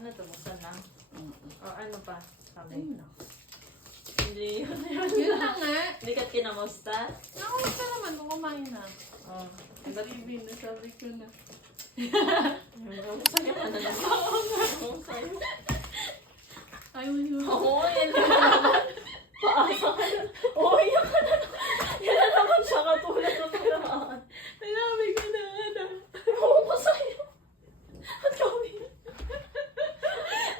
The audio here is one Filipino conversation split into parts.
Ano to? Buksan lang? O ano pa? Sabi. Ayun na. Hindi yun. Yun lang nga. Hindi ka kinamusta? Nakamusta naman kung kumain na. Oo. Sabi na, sabi ko na. Sa'yo ka na naman. Sa'yo. Ayaw mo. Oo, yan na naman. Paasa ka na. Oo, yan ka na naman. Yan na naman siya katulad ng naman. Sinabi ko na ano. Oo ko sa'yo. Ang gawin.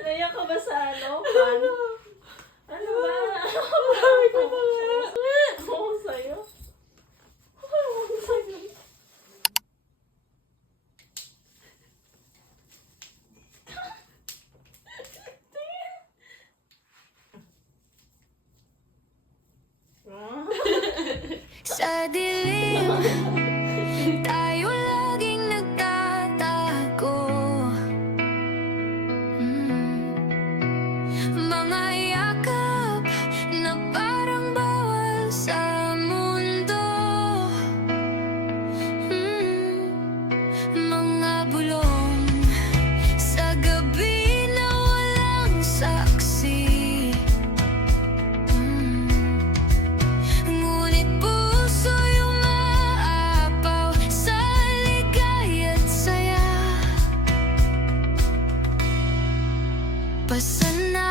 Naiyak ka ba sa ano? Pan? Ano ba? Sabi ko na nga. Oo sa'yo. Oo sa'yo. Sa dilim, tayo laging nagtatago. Mga yakap na parang bawal sa mundo. Mga bulong sa gabi na walang saksi. Ngunit puso yung maapaw sa ligaya't saya. Pasana